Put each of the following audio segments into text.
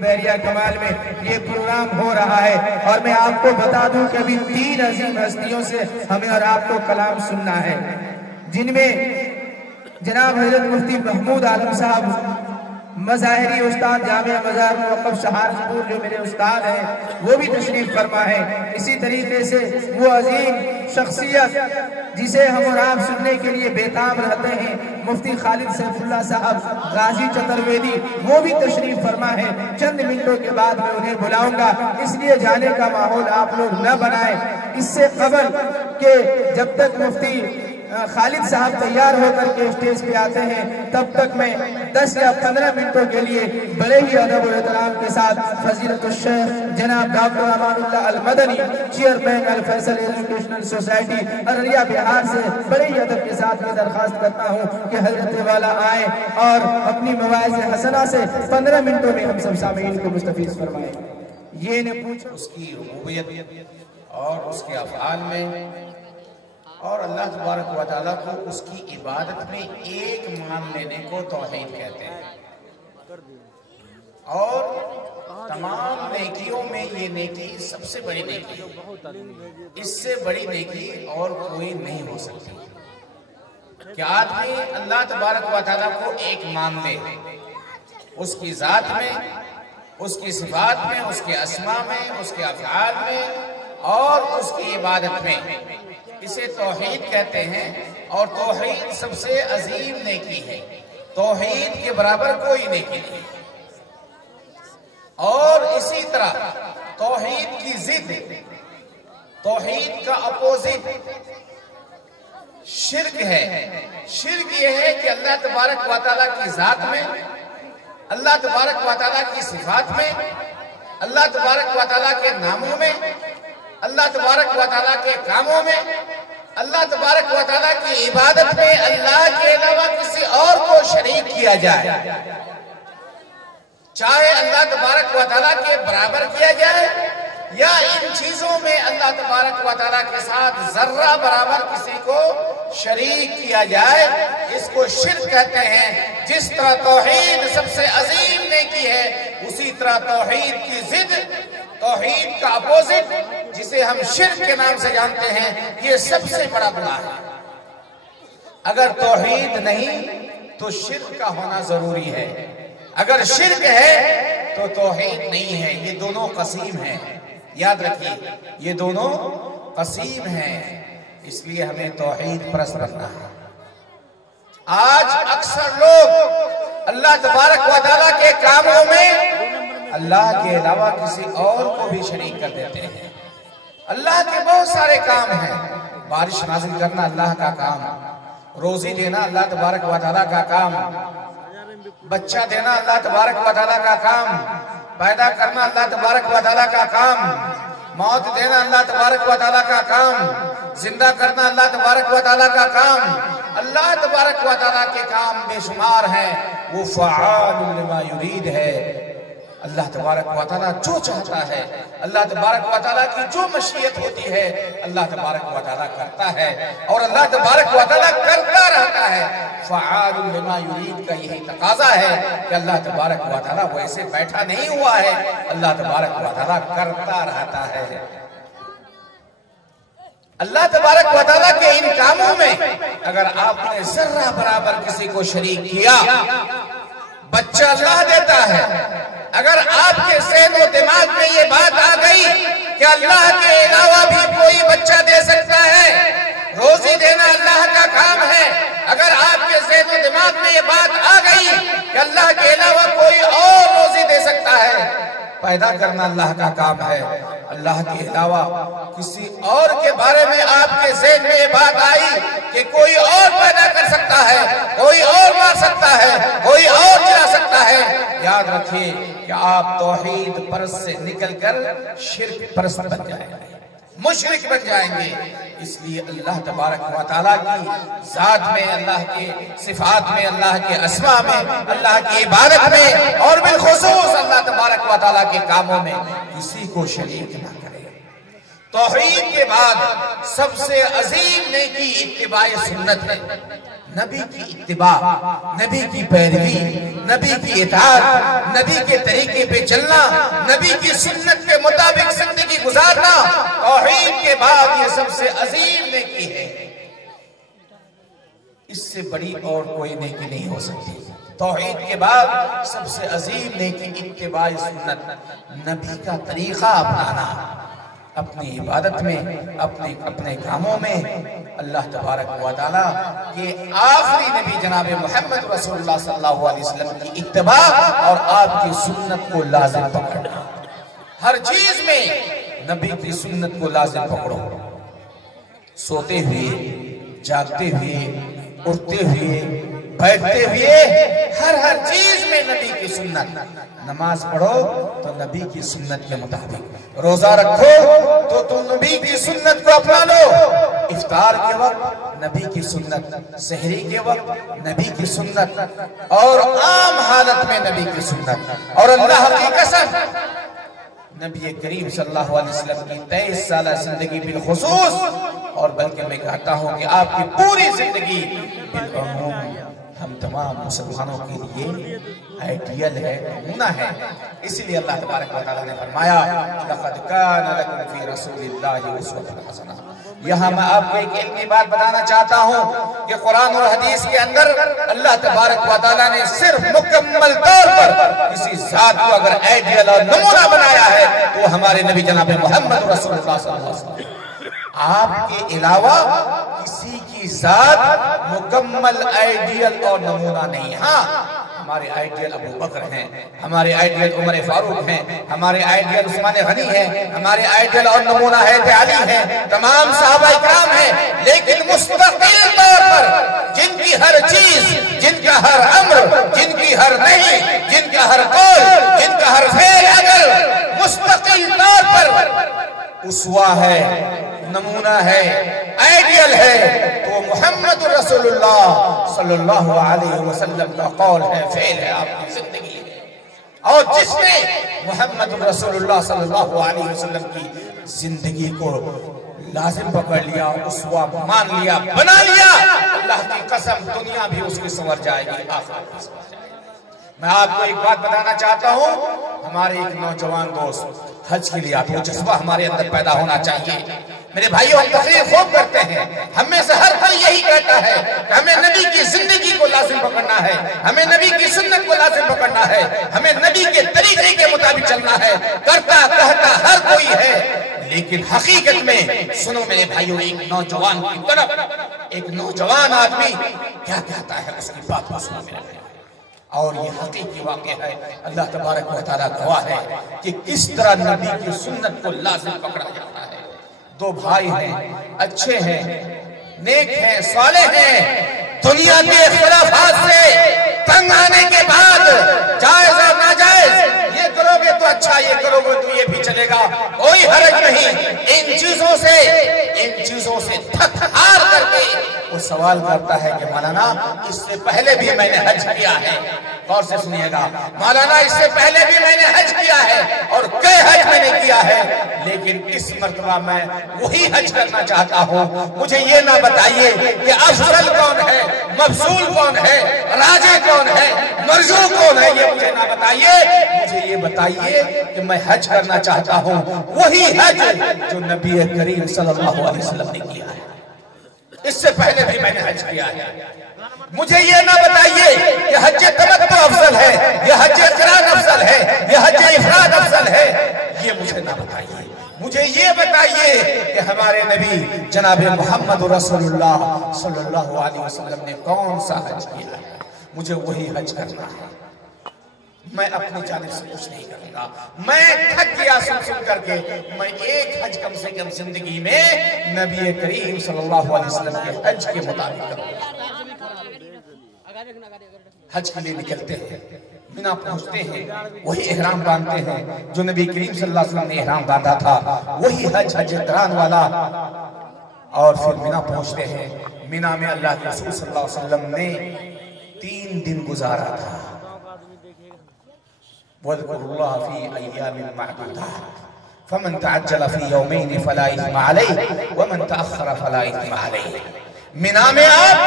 بحریہ کمال میں یہ پروگرام ہو رہا ہے، اور میں آپ کو بتا دوں کہ ابھی 3 عظیم ہستیوں سے ہمیں اور آپ کو کلام سننا ہے، جن میں جناب حضرت مفتی محمود عالم صاحب مظاہری استاد جامعہ مزار موقف سہارنپور جو میرے استاد ہیں وہ بھی تشریف فرما ہے۔ اسی طریقے سے وہ عظیم شخصیت جسے ہم اور آپ سننے کے لیے بےتاب رہتے ہیں، مفتی خالد سیف اللہ صاحب غازی چترویدی، وہ بھی تشریف فرما ہے۔ چند منٹوں کے بعد میں انہیں بلاؤں گا، اس لیے جانے کا ماحول آپ لوگ نہ بنائیں۔ اس سے قبل کہ جب تک مفتی خالد صاحب تیار ہو کر کے اسٹیج پہ آتے ہیں، تب تک میں 10 یا 15 منٹوں کے لیے بڑے ہی ادب و احترام کے ساتھ فضیلت الشیخ جناب doctor Amanullah Almadani, chairman Alfaisal educational society Araria Bihar سے بڑے ہی ادب کے ساتھ میں درخواست کرتا ہوں کہ حضرت والا آئیں اور اپنی مواعظ حسنہ سے 15 منٹوں میں ہم سب سامعین کو مستفیض فرمائیں۔ یہ نے پوچھا اس کی ربوبیت اور اس کے افعال میں، اور اللہ تبارک و تعالیٰ کو اس کی عبادت میں ایک مان لینے کو توحید کہتے ہیں، اور تمام نیکیوں میں یہ نیکی سب سے بڑی نیکی ہے۔ اس سے بڑی نیکی اور کوئی نہیں ہو سکتی کہ آدمی اللہ تبارک و تعالیٰ کو ایک مان لے، اس کی ذات میں، اس کی صفات میں، اس کے اسماء میں، اس کے افعال میں اور اس کی عبادت میں۔ اسے توحید کہتے ہیں، اور توحید سب سے عظیم نیکی ہے۔ توحید کے برابر کوئی نیکی نہیں۔ اور اسی طرح توحید کی ضد، توحید کا اپوزٹ شرک ہے۔ شرک یہ ہے کہ اللہ تبارک و تعالیٰ کی ذات میں، اللہ تبارک و تعالیٰ کی صفات میں، اللہ تبارک و تعالیٰ کے ناموں میں، اللہ تبارک و تعالیٰ کے کاموں میں، اللہ تبارک و تعالیٰ کی عبادت میں اللہ کے علاوہ کسی اور کو شریک کیا جائے، چاہے اللہ تبارک و تعالیٰ کے برابر کیا جائے یا ان چیزوں میں اللہ تبارک و تعالیٰ کے ساتھ ذرہ برابر کسی کو شریک کیا جائے، اس کو شرک کہتے ہیں۔ جس طرح توحید سب سے عظیم نیکی ہے، اسی طرح توحید کی ضد، توحید کا اپوزٹ جسے ہم شرک کے نام سے جانتے ہیں، یہ سب سے بڑا گناہ ہے۔ اگر توحید نہیں تو شرک کا ہونا ضروری ہے، اگر شرک ہے تو توحید نہیں ہے۔ یہ دونوں قسیم ہیں، یاد رکھیے یہ دونوں قسیم ہیں، اس لیے ہمیں توحید پرست رکھنا ہے۔ آج اکثر لوگ اللہ تبارک و تعالیٰ کے کاموں میں اللہ کے علاوہ کسی اور کو بھی شریک کر دیتے ہیں۔ اللہ کے بہت سارے کام ہیں، بارش نازل کرنا اللہ کا کام، روزی دینا اللہ تبارک و تعالیٰ کا کام، بچہ دینا اللہ تبارک و تعالیٰ کا کام، پیدا کرنا اللہ تبارک و تعالیٰ کا کام، موت دینا اللہ تبارک و تعالیٰ کا کام، زندہ کرنا اللہ تبارک و تعالیٰ کا کام۔ اللہ تبارک و تعالیٰ کے کام بے شمار ہیں، وہ فعال لما یرید ہے۔ اللہ تبارک و تعالیٰ جو چاہتا ہے، اللہ تبارک و تعالیٰ کی جو مشیت ہوتی ہے، اللہ تبارک و تعالیٰ کرتا ہے، اور اللہ تبارک و تعالیٰ کرتا رہتا ہے۔ فعال لما یرید کا یہی تقاضا ہے کہ اللہ تبارک و تعالیٰ ویسے بیٹھا نہیں ہوا ہے، اللہ تبارک و تعالیٰ کرتا رہتا ہے۔ اللہ تبارک و تعالیٰ کے ان کاموں میں اگر آپ نے ذرہ برابر کسی کو شریک کیا، بچہ اللہ دیتا ہے، اگر آپ کے ذہن و دماغ میں یہ بات آ گئی کہ اللہ کے علاوہ بھی کوئی بچہ دے سکتا ہے، روزی دینا اللہ کا کام ہے، اگر آپ کے ذہن و دماغ میں یہ بات آ گئی کہ اللہ کے علاوہ کوئی اور روزی دے سکتا ہے، پیدا کرنا اللہ کا کام ہے، اللہ کے علاوہ کسی اور کے بارے میں آپ کے ذہن میں یہ بات آئی کہ کوئی اور پیدا کر سکتا ہے، کوئی اور مار سکتا ہے، کوئی اور جلا سکتا ہے، یاد رکھیے کہ آپ توحید پرست سے نکل کر شرک پرست بن جائیں گے، مشرک بن جائیں گے۔ اس لیے اللہ تبارک و تعالیٰ کی ذات میں، اللہ کے صفات میں، اللہ کے اسماء میں، اللہ کی عبادت میں، اور بالخصوص اللہ تبارک و تعالیٰ کے کاموں میں کسی کو شریک نہ کرے۔ توحید کے بعد سب سے عظیم نیکی اتباع سنت ہے۔ نبی کی اتباع، نبی کی پیروی، نبی کی اطاعت، نبی کے طریقے پہ چلنا، نبی کی سنت کے مطابق زندگی گزارنا توحید کے بعد یہ سب سے عظیم نیکی ہے۔ اس سے بڑی اور کوئی نیکی نہیں ہو سکتی۔ توحید کے بعد سب سے عظیم نیکی اتباع سنت، نبی کا طریقہ اپنانا، اپنی عبادت میں، اپنے کاموں میں اللہ تبارک و تعالیٰ کے آخری نبی جناب محمد رسول اللہ صلی اللہ علیہ وسلم کی اتباع اور آپ کی سنت کو لازم پکڑنا۔ ہر چیز میں نبی کی سنت کو لازم پکڑو، سوتے ہوئے، جاگتے ہوئے، اٹھتے ہوئے، بیٹھتے ہوئے، ہر چیز میں نبی کی سنت۔ نماز پڑھو تو نبی کی سنت کے مطابق، روزہ رکھو تو تم نبی کی سنت کو اپنا لو، افطار کے وقت نبی کی سنت، سحری کے وقت نبی کی سنت، اور عام حالت میں نبی کی سنت۔ اور اللہ کی قسم، نبی کریم صلی اللہ علیہ وسلم کی 23 سالہ زندگی بالخصوص، اور بلکہ میں کہتا ہوں کہ آپ کی پوری زندگی بالعموم ہم تمام مسلمانوں کے لیے آئیڈیل ہے، نمونہ ہے۔ اس لیے اللہ تبارک و تعالیٰ نے فرمایا لَقَدْ كَانَ لَكُمْ فِي رَسُولِ اللَّهِ أُسْوَةٌ حَسَنَةٌ۔ یہاں میں آپ کو ایک علمی بات بتانا چاہتا ہوں کہ قرآن اور حدیث کے اندر اللہ تبارک و تعالیٰ نے صرف مکمل طور پر کسی ذات کو اگر آئیڈیل اور نمونہ بنایا ہے تو وہ ہمارے نبی جناب محمد رسول اللہ صلی اللہ علیہ وسلم۔ آپ کے علاوہ کسی کی ذات مکمل آئیڈیل اور نمونہ نہیں۔ ہاں، ہمارے آئیڈیل ابو بکر ہیں، ہمارے آئیڈیل عمر فاروق ہیں، ہمارے آئیڈیل عثمان غنی ہیں، ہمارے آئیڈیل اور نمونہ حضرت علی ہیں، تمام صحابہ اکرام ہیں، لیکن مستقل طور پر جن کی ہر چیز، جن کا ہر امر، جن کی ہر نہیں، جن کا ہر قول، جن کا ہر فعل اگر مستقل طور پر اسوہ ہے، نمونہ ہے، آئیڈیل ہے، تو محمد رسول اللہ صلی اللہ علیہ وسلم کا قول ہے، فعل ہے، آپ کی زندگی ہے۔ اور جس نے محمد رسول اللہ صلی اللہ علیہ وسلم کی زندگی کو لازم پکڑ لیا، اسوہ مان لیا، بنا لیا، اللہ کی قسم دنیا بھی اس کی سنور جائے گی، آخرت بھی سنور جائے گی۔ میں آپ کو ایک بات بتانا چاہتا ہوں، ہمارے ایک نوجوان دوست حج کے لیے آتے، وہ جذبہ ہمارے اندر پیدا ہونا چاہیے۔ میرے بھائیوں، ہم تقریر خوب کرتے ہیں، ہم میں سے ہر کوئی یہی کہتا ہے کہ ہمیں نبی کی زندگی کو لازم پکڑنا ہے، ہمیں نبی کی سنت کو لازم پکڑنا ہے، ہمیں نبی کے طریقے کے مطابق چلنا ہے۔ کرتا کہتا ہر کوئی ہے، لیکن حقیقت میں سنو میرے بھائیوں، ایک نوجوان کی طرف ایک نوجوان آدمی کیا کہتا ہے، اس کی بات کو سنو میرے بھائیوں۔ اور یہ حقیقی واقعہ ہے، اللہ تبارک و تعالیٰ گواہ ہے کہ کس طرح نبی کی سنت کو لازم پکڑا جاتا ہے۔ دو بھائی ہیں، اچھے ہیں، نیک ہیں، صالح ہیں، دنیا کے اختلافات سے تنگ آنے کے بعد جائز اور ناجائز، یہ کرو گے تو اچھا، یہ کرو گے تو یہ بھی چلے گا، کوئی حرج نہیں۔ ان چیزوں سے تھک ہار کر کے وہ سوال کرتا ہے کہ مولانا اس سے پہلے بھی میں نے حج کیا ہے، غور سے سنیے گا، مولانا اس سے پہلے بھی میں نے حج کیا ہے اور کئی حج میں نے کیا ہے، لیکن اس مرتبہ میں وہی حج کرنا چاہتا ہوں۔ مجھے یہ نہ بتائیے کہ افضل کون ہے، مفضول کون ہے، راجح کون ہے، مرجوح کون ہے، یہ مجھے نہ بتائیے، مجھے یہ بتائیے کہ میں حج کرنا چاہتا ہوں وہی حج جو نبی کریم صلی اللہ علیہ وسلم نے کیا ہے، اس سے پہلے بھی میں نے حج کیا ہے۔ مجھے یہ نہ بتائیے کہ حج تمتع افضل ہے، یہ حج قران افضل ہے، یہ حج افراد افضل ہے، یہ مجھے نہ بتائیے۔ مجھے یہ بتائیے کہ ہمارے نبی جناب محمد رسول اللہ صلی اللہ علیہ وسلم نے کون سا حج کیا ہے، مجھے وہی حج کرنا ہے۔ میں اپنی جانب سے کچھ نہیں کروں گا، میں تھک گیا سن کر کے، میں ایک حج کم سے کم زندگی میں نبی کریم صلی اللہ علیہ وسلم کے حج کے مطابق کروں گا۔ حج کے لیے نکلتے ہیں، منا پہنچتے ہیں، وہی احرام باندھتے ہیں جو نبی کریم صلی اللہ علیہ وسلم نے احرام باندھا تھا، وہی حج قران والا، اور پھر منا پہنچتے ہیں۔ منا میں اللہ کے رسول صلی اللہ علیہ وسلم نے 3 دن گزارا تھا۔ وَاذْكُرُوا اللَّهَ فِي أَيَّامٍ مَعْدُودَاتٍ فَمَنْ تَعَجَّلَ فِي يَوْمَيْنِ فَلَا إِثْمَ عَلَيْهِ وَمَنْ تَأَخَّرَ فَلَا إِثْمَ عَلَيْهِ۔ منا میں آپ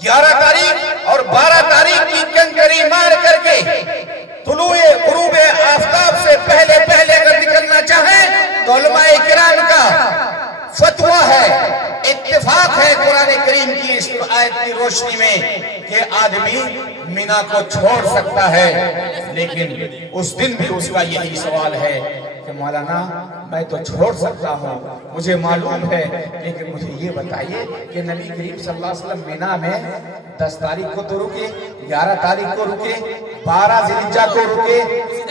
11 تاریخ اور 12 تاریخ کی کنکری مار کر کے طلوع غروب آفتاب سے پہلے اگر نکلنا چاہیں تو علماء کرام کا فتویٰ ہے، اتفاق ہے قرآن کریم کی اس آیت کی روشنی میں کہ آدمی مینا کو چھوڑ سکتا ہے، لیکن اس دن بھی اس کا یہی سوال ہے کہ مولانا میں تو چھوڑ سکتا ہوں، مجھے معلوم ہے، لیکن مجھے یہ بتائیے کہ نبی کریم صلی اللہ علیہ وسلم مینا میں 10 تاریخ کو تو رکے، 11 تاریخ کو رکے، 12 ذی الحجہ کو رکے،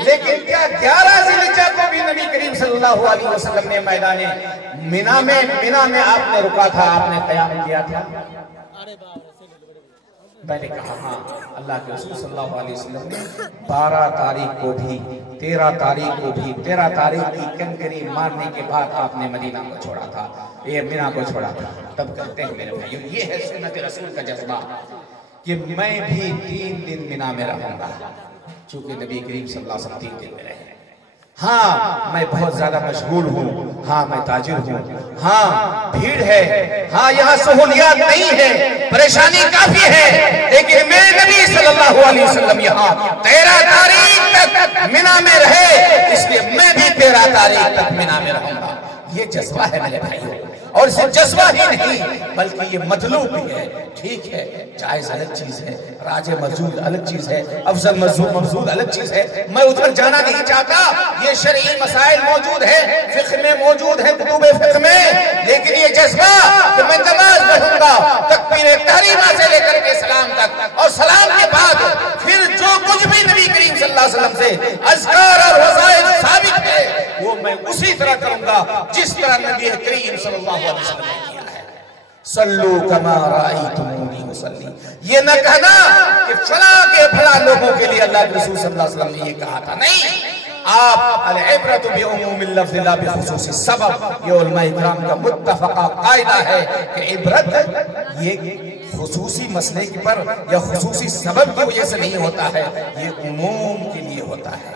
لیکن کیا 11 ذی الحجہ کو بھی نبی کریم صلی اللہ علیہ وسلم نے میدان مینا میں آپ نے رکا تھا، آپ نے قیام کیا تھا؟ میں نے کہا ہاں، اللہ کے رسول صلی اللہ علیہ وسلم نے 12 تاریخ کو بھی 13 تاریخ کو بھی 13 تاریخ کی کنکری مارنے کے بعد آپ نے مدینہ کو چھوڑا تھا، یہ مینا کو چھوڑا تھا۔ تب کہتے ہیں میرے بھائیو، یہ ہے سنت رسول کا جذبہ کہ میں بھی 3 دن مینا میں رہوں گا، چونکہ نبی کریم صلی اللہ علیہ وسلم 3 دن میں رہے۔ ہاں میں بہت زیادہ مشغول ہوں، ہاں میں تاجر ہوں، ہاں بھیڑ ہے، ہاں یہاں سہولیات نہیں ہے، پریشانی کافی ہے، لیکن میرے نبی صلی اللہ علیہ وسلم یہاں 13 تاریخ تک مینا میں رہے، اس لیے میں بھی 13 تاریخ تک مینا میں رہوں گا۔ یہ جذبہ ہے میرے بھائیوں، اور صرف جذبہ ہی نہیں بلکہ یہ مطلوب بھی ہے۔ ٹھیک ہے، جائز الگ چیز ہے، راج مزدود الگ چیز ہے، افضل مزدود الگ چیز ہے، میں ادھر جانا نہیں چاہتا، یہ شرعی مسائل موجود ہے، فقہ میں موجود ہے، کتب فقہ میں، لیکن یہ جذبہ کہ میں نماز پڑھوں گا تکبیر تحریمہ سے لے کر کے سلام تک، اور سلام کے بعد پھر جو کچھ بھی نبی کریم صلی اللہ علیہ وسلم سے اذکار اور وظائف ثابت ہے وہ میں اسی طرح کروں گا جس طرح نبی کریم صلی اللہ علیہ وسلم نے کیا ہے۔ صلو کما رأیتمونی اصلی، یہ نہ کہنا کہ فلاں کے فلاں لوگوں کے لیے اللہ کے رسول صلی اللہ علیہ وسلم نے یہ کہا تھا، نہیں، آپ العبرت بعموم اللفظ لا بخصوص السبب، یہ علماء اکرام کا متفقہ قاعدہ ہے کہ عبرت یہ خصوصی مسئلے پر یا خصوصی سبب کی وجہ سے نہیں ہوتا ہے، یہ عموم کے لیے ہوتا ہے۔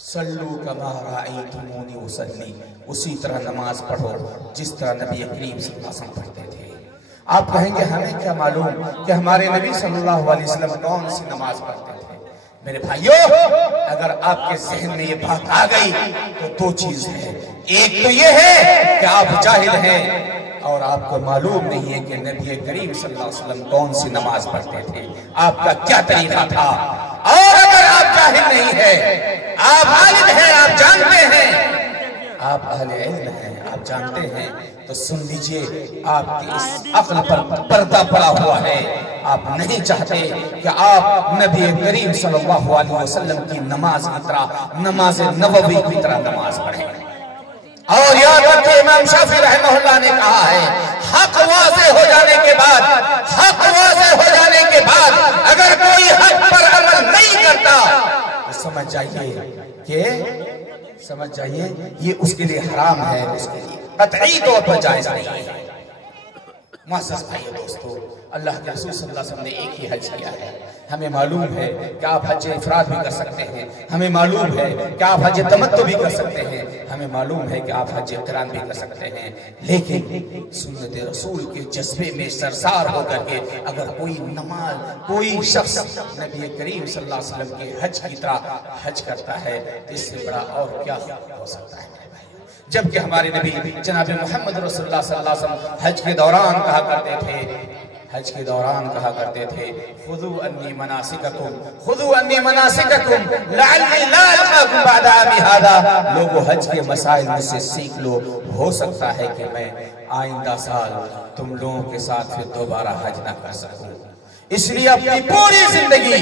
صلو کما رأیتمونی اصلی، اسی طرح نماز پڑھو جس طرح نبی کریم صلی اللہ علیہ وسلم پڑھتے تھے۔ آپ کہیں گے ہمیں کیا معلوم کہ ہمارے نبی صلی اللہ علیہ وسلم کون سی نماز پڑھتے تھے؟ میرے بھائیو، اگر آپ کے ذہن میں یہ بات آ گئی تو 2 چیز ہے، ایک تو یہ ہے کہ آپ جاہل ہیں اور آپ کو معلوم نہیں ہے کہ نبی کریم صلی اللہ علیہ وسلم کون سی نماز پڑھتے تھے، آپ کا کیا طریقہ تھا، اور اگر آپ جاہل نہیں ہیں، آپ عالم ہیں، آپ جانتے ہیں، آپ اہل علم ہیں، آپ جانتے ہیں، تو سن لیجئے، آپ کی اس عقل پر پردہ پڑا ہوا ہے، آپ نہیں چاہتے کہ آپ نبی کریم صلی اللہ علیہ وسلم کی نماز کی طرح، نماز نبوی کی طرح نماز پڑھیں۔ اور یاد رکھیں، امام شافعی رحمہ اللہ نے کہا ہے، حق واضح ہو جانے کے بعد، حق واضح ہو جانے کے بعد اگر کوئی حق پر عمل نہیں کرتا تو سمجھ جائیے یہ اس کے لیے حرام ہے، اس کے لیے قطعی طور پر جائز نہیں ہے۔ معزز بھائیو دوستو، اللہ کے رسول صلی اللہ علیہ وسلم نے ایک ہی حج کیا ہے۔ ہمیں معلوم ہے کہ آپ حج افراد بھی کر سکتے ہیں، ہمیں معلوم ہے کہ آپ حج تمتع بھی کر سکتے ہیں، ہمیں معلوم ہے کہ آپ حج قران بھی کر سکتے ہیں، لیکن سنت رسول کے جذبے میں سرسار ہو کر کے اگر کوئی شخص نبی کریم صلی اللہ علیہ وسلم کے حج کی طرح حج کرتا ہے تو اس سے بڑا اور کیا ہو سکتا ہے؟ جبکہ ہمارے نبی جناب محمد رسول اللہ صلی اللہ علیہ وسلم حج کے دوران کہا کرتے تھے خذوا انی مناسککم لعلی لا القاکم بعد عامی ھذا، لوگو حج کے مسائل مجھ سے سیکھ لو، ہو سکتا ہے کہ میں آئندہ سال تم لوگوں کے ساتھ پھر دوبارہ حج نہ کر سکوں، اس لیے اپنی پوری زندگی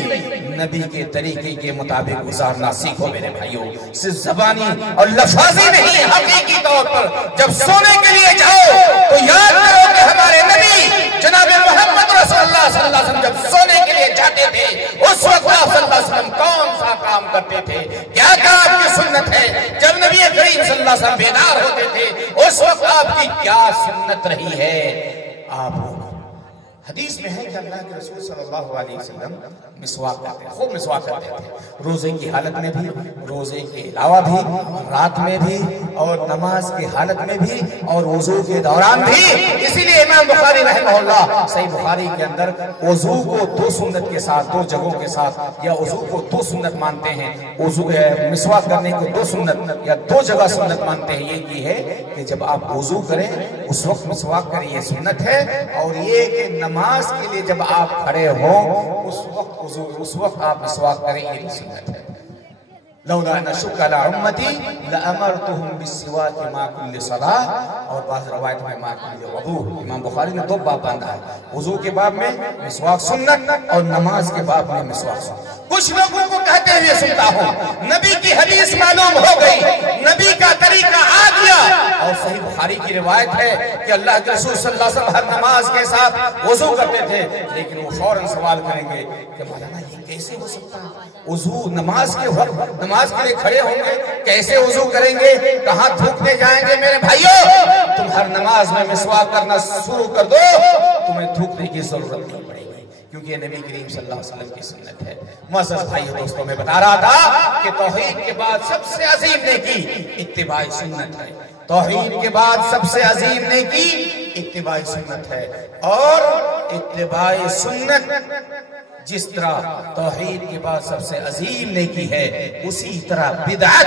نبی کے طریقے کے مطابق گزارنا سیکھو میرے بھائیوں، صرف زبانی اور لفظی نہیں، حقیقی طور پر جب سونے کے لیے جاؤ تو یاد کرو کہ ہمارے نبی جناب محمد رسول اللہ صلی اللہ علیہ وسلم جب سونے کے لیے جاتے تھے اس وقت آپ صلی اللہ علیہ وسلم کون سا کام کرتے تھے، کیا آپ کی سنت ہے؟ جب نبی کریم صلی اللہ علیہ وسلم بیدار ہوتے تھے اس وقت آپ کی کیا سنت رہی ہے؟ آپ حدیث میں ہے کہ اللہ کے رسول صلی اللہ علیہ وسلم مسواک کرتے ہیں، خوب مسواک کرتے تھے، روزے کی حالت میں بھی، روزے کے علاوہ بھی، رات میں بھی، اور نماز کی حالت میں بھی، اور وضو کے دوران بھی۔ اسی لیے امام بخاری رحمہ اللہ صحیح بخاری کے اندر وضو کو دو سنت کے ساتھ، دو جگہوں کے ساتھ، یا وضو کو دو سنت مانتے ہیں، وضو مسواک کرنے کو دو سنت یا دو جگہ سنت مانتے ہیں۔ یہ کی ہے کہ جب آپ وضو کریں اس وقت مسواک کریں، یہ سنت ہے، اور یہ کہ نماز کے لیے جب آپ کھڑے ہوں اس وقت آپ مسواک کریں، یہ سنت ہے۔ لولا ان اشق علی امتی لامرتهم بالسواک مع كل صلاۃ، اور بعض روایت میں مع كل وضو۔ امام بخاری نے دو باب باندھا ہے، وضو کے باب میں مسواک سنت اور نماز کے باب میں مسواک سنت۔ کچھ لوگوں کو کہتے ہوئے سنتا ہوں نبی کی حدیث معلوم ہو گئی، نبی کا طریقہ آ گیا، اور صحیح بخاری کی روایت ہے کہ اللہ کے رسول صلی اللہ علیہ وسلم ہر نماز کے ساتھ وضو کرتے تھے، لیکن وہ فوراً سوال کریں گے کہ مولانا یہ کیسے ہو سکتا ہے؟ وضو نماز کے وقت نماز کے لیے کھڑے ہوں گے، کیسے وضو کریں گے؟ کہاں تھوکنے جائیں گے؟ میرے بھائیو، تم ہر نماز میں مسواک کرنا شروع کر دو، تمہیں تھوکنے کی ضرورت نہیں پڑے گی، کیونکہ یہ نبی کریم صلی اللہ علیہ وسلم کی سنت ہے۔ معزز بھائیو دوستوں، میں بتا رہا تھا کہ توحید کے بعد سب سے عظیم نیکی اتباع سنت ہے۔ توحید کے بعد سب سے عظیم نیکی اتباع سنت ہے، اور اتباع سنت جس طرح توحید کے بعد سب سے عظیم نیکی ہے، اسی طرح بدعت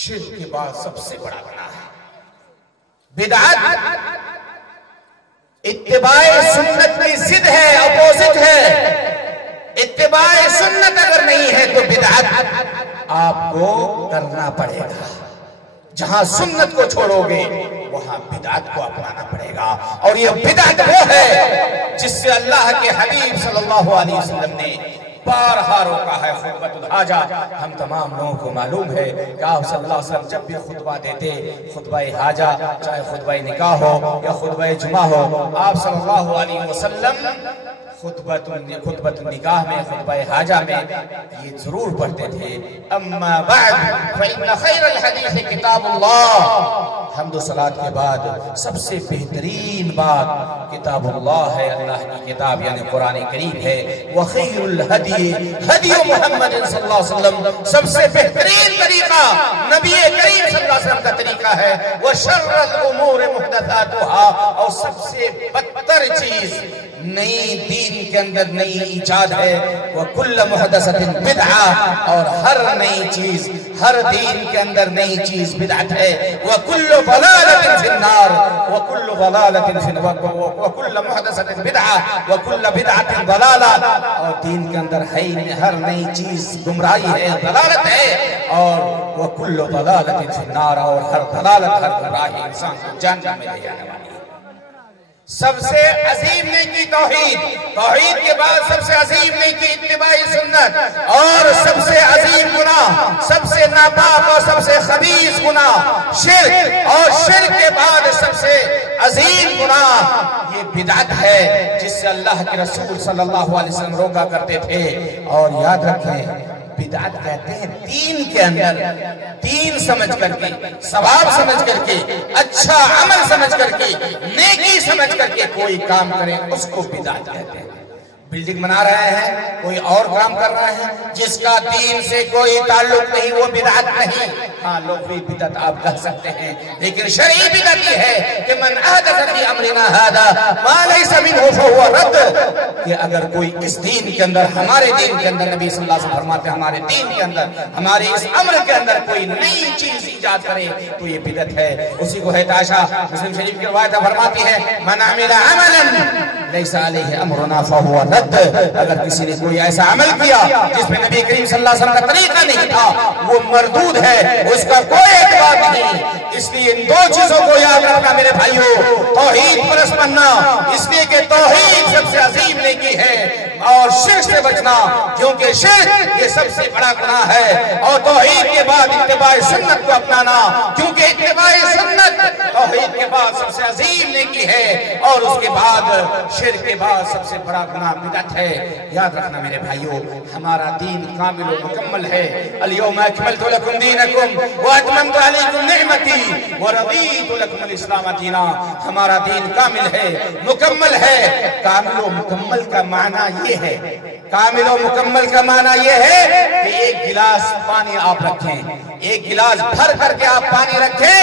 شرک کے بعد سب سے بڑا گناہ ہے۔ بدعت اتباع سنت کی ضد ہے، اپوزٹ ہے۔ اتباع سنت اگر نہیں ہے تو بدعت آپ کو کرنا پڑے گا۔ جہاں سنت کو چھوڑو گے وہاں بدعت کو اپنانا پڑے گا، اور یہ بدعت وہ ہے جس سے اللہ کے حبیب صلی اللہ علیہ وسلم نے بارہا روکا ہے۔ خطبۃ الحاجہ ہم تمام لوگوں کو معلوم ہے کہ آپ صلی اللہ علیہ وسلم جب بھی خطبہ دیتے، خطبہ حاجہ چاہے خطبہ نکاح ہو یا خطبہ جمعہ ہو، آپ صلی اللہ علیہ وسلم خطبۃ النکاح میں، خطبہ حاجہ میں یہ ضرور پڑھتے تھے، اما بعد فإن خیر الحدیث کتاب اللہ۔ حمد و صلاۃ کے بعد سب سے بہترین بات کتاب اللہ ہے، اللہ کی کتاب یعنی قرآن کریم ہے۔ وخیر الہدی ہدی محمد صلی اللہ علیہ وسلم، سب سے بہترین طریقہ نبی کریم صلی اللہ علیہ وسلم کا طریقہ ہے۔ وشر الامور محدثاتها، اور سب سے بدتر چیز نئی دین کے اندر نئی ایجاد ہے۔ وکل محدثۃ بدعہ، اور ہر نئی چیز، ہر دین کے اندر نئی چیز بدعت ہے۔ وکل ضلالۃ فی النار، وکل ضلالۃ فی النار، وکل محدثۃ بدعہ، وکل بدعۃ ضلالہ، اور دین کے اندر ہے ہر نئی چیز گمراہی ہے، ضلالت ہے، اور وکل ضلالۃ فی النار، اور ہر ضلالت، ہر گمراہی انسان کو جہنم میں لے جانے والی ہے۔ سب سے عظیم نیکی توحید، توحید کے بعد سب سے عظیم نیکی اتباع سنت، اور سب سے عظیم گناہ، سب سے ناپاک اور سب سے خبیث گناہ شرک، اور شرک کے بعد سب سے عظیم گناہ یہ بدعت ہے، جس سے اللہ کے رسول صلی اللہ علیہ وسلم روکا کرتے تھے۔ اور یاد رکھیں بدعت کہتے ہیں دین کے اندر، دین سمجھ کر کے، ثواب سمجھ کر کے، اچھا عمل سمجھ کر کے، نیکی سمجھ کر کے کوئی کام کریں اس کو بدعت کہتے ہیں۔ بلڈنگ بنا رہے ہیں، کوئی اور کام کر رہے ہیں جس کا دین سے کوئی تعلق نہیں، وہ بدعت نہیں۔ ہاں لغوی بدعت آپ کہہ سکتے ہیں، لیکن شرعی بدعت یہ ہے کہ من احدث فی امرنا ھذا ما لیس منہ فہو رد، کہ اگر کوئی اس دین کے اندر، ہمارے دین کے اندر، نبی صلی اللہ علیہ وسلم فرماتے ہیں ہمارے دین کے اندر، ہمارے اس امر کے اندر کوئی نئی چیز ایجاد کرے تو یہ بدعت ہے۔ اسی کو ہے عائشہ مسلم شریف کی روایت فرماتی ہے من عمل عملا لیس علیہ امرنا فہو رد، اگر کسی نے کوئی ایسا عمل کیا جس میں نبی کریم صلی اللہ علیہ وسلم کا طریقہ نہیں تھا، وہ مردود ہے، اس کا کوئی اعتبار نہیں۔ اس لیے ان دو چیزوں کو یاد رکھنا میرے بھائیو، توحید پرست بننا، اس لیے کہ توحید سب سے عظیم نیکی ہے، اور شرک سے بچنا، کیونکہ شرک یہ سب سے بڑا گناہ ہے، اور توحید کے بعد اتباع سنت کو اپنانا، کیونکہ اتباع سنت توحید کے بعد سب سے عظیم نیکی ہے، اور اس کے بعد شرک کے بعد سب سے بڑا گناہ بدعت ہے۔ یاد رکھنا میرے بھائیو، ہمارا دین کامل و مکمل ہے۔ الیوم اکملت لکم دینکم واتممت علیکم نعمتی ورضیت لکم الاسلام دینا۔ ہمارا دین کامل ہے، مکمل ہے۔ کامل و مکمل کا معنی یہ ہے، کامل و مکمل کا معنی یہ ہے کہ ایک گلاس پانی آپ رکھیں، ایک گلاس بھر کر کے آپ پانی رکھیں،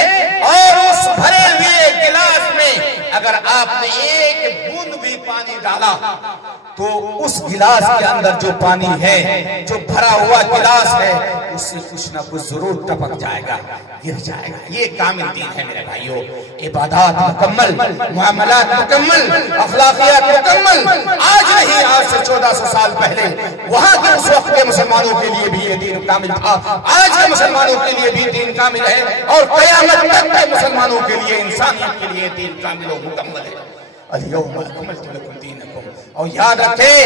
اور اس بھرے ہوئے گلاس میں اگر آپ نے ایک بوند بھی پانی ڈالا تو اس گلاس کے اندر جو پانی ہے، جو بھرا ہوا گلاس ہے، اس سے کچھ نہ کچھ ضرور ٹپک جائے گا، گر جائے گا۔ یہ کامل دین ہے میرے بھائیو۔ عبادات مکمل، معاملات مکمل، اخلاقیات مکمل۔ آج نہیں، آج سے 1400 سال پہلے وہاں کے اس وقت کے مسلمانوں کے لیے بھی یہ دین کامل تھا، آج کے مسلمانوں کے لیے بھی دین کامل ہے، اور قیامت تک کے مسلمانوں کے لیے، انسانیت کے لیے دین کامل و مکمل ہے۔ الیوم اکملت لکم دینکم۔ اور یاد رکھیں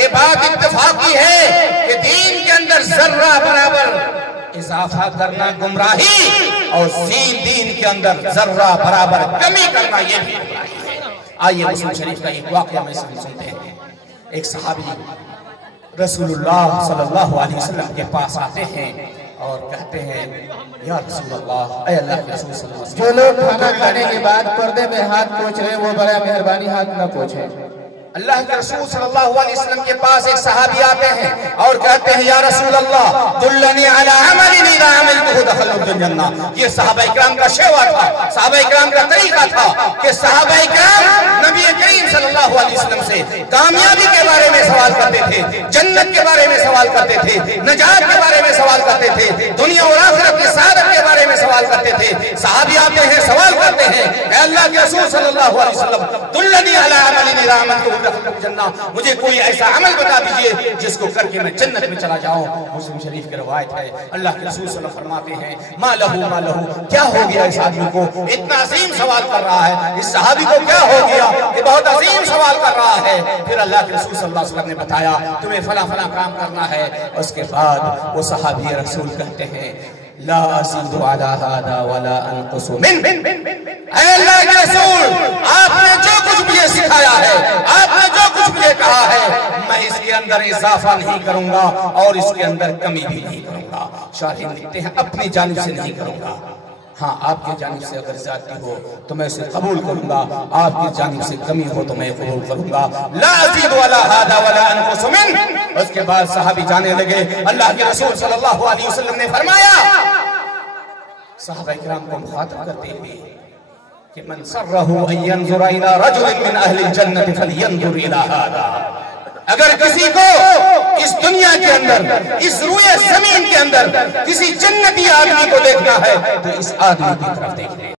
یہ بات اتفاقی ہے کہ دین کے اندر ذرہ برابر اضافہ کرنا گمراہی، اور دین کے اندر ذرہ برابر کمی کرنا یہ بھی گمراہی ہے۔ آئیے مسلم شریف کا ایک واقعہ میں سنتے ہیں۔ ایک صحابی رسول اللہ صلی اللہ علیہ وسلم کے پاس آتے ہیں اور کہتے ہیں، یا رسول اللہ، اے اللہ کے رسول صلی اللہ علیہ وسلم، جو لوگ کھانا کھانے کے بعد پردے میں ہاتھ پوچھ رہے ہیں وہ بڑا مہربانی ہاتھ نہ پوچھیں۔ اللہ کے رسول صلی اللہ علیہ وسلم کے پاس ایک صحابی آتے ہیں اور کہتے ہیں، یا رسول اللہ، دلنی علی عمل اذا عملته دخلت الجنہ۔ یہ صحابہ اکرام کا شیوا تھا، صحابہ اکرام کا طریقہ تھا کہ صحابہ اکرام نبی کریم صلی اللہ علیہ وسلم سے کامیابی کے بارے میں سوال کرتے تھے، جنت کے بارے میں سوال کرتے تھے، نجات کے بارے میں سوال کرتے تھے، دنیا اور آخرت کی سعادت کے بارے میں سوال کرتے تھے۔ صحابی آتے ہیں، سوال کرتے ہیں، اے اللہ کے رسول صلی اللہ علیہ وسلم، دلنی علی عمل اذا عملته جنہ، مجھے کوئی ایسا عمل بتا دیجئے جس کو کر کے میں جنت میں چلا جاؤں۔ مسلم شریف کی روایت ہے، اللہ کے رسول صلی اللہ علیہ وسلم فرماتے ہیں، ما لہو، کیا ہو گیا اس آدمی کو، اتنا عظیم سوال کر رہا ہے، اس صحابی کو کیا ہو گیا کہ بہت عظیم سوال کر رہا ہے۔ پھر اللہ کے رسول صلی اللہ علیہ وسلم نے بتایا، تمہیں فلاں فلاں کام کرنا ہے۔ اس کے بعد وہ صحابی رسول کہتے ہیں، لا ازید علی ھذا ولا انقص منہ۔ اے اللہ کے رسول، آپ نے جو کچھ مجھے سکھایا ہے، آپ نے جو کچھ مجھے کہا ہے، میں اس کے اندر اضافہ نہیں کروں گا اور اس کے اندر کمی بھی نہیں کروں گا۔ شارحین لکھتے ہیں، اپنی جانب سے نہیں کروں گا، ہاں آپ کی جانب سے اگر زیادتی ہو تو میں اسے قبول کروں گا، آپ کی جانب سے کمی ہو تو میں قبول کروں گا۔ لا ازید علی ھذا ولا انقص منہ۔ اس کے بعد صحابی جانے لگے۔ اللہ کے رسول صلی اللہ علیہ وسلم نے فرمایا، صحابہ کرام کو مخاطب کرتے ہوئے کہ من سرہ ان ينظر الى رجل من اہل الجنة فلینظر الى ھذا۔ اگر کسی کو اس دنیا کے اندر، اس روئے زمین کے اندر کسی جنتی آدمی کو دیکھنا ہے تو اس آدمی کی طرف دیکھیں۔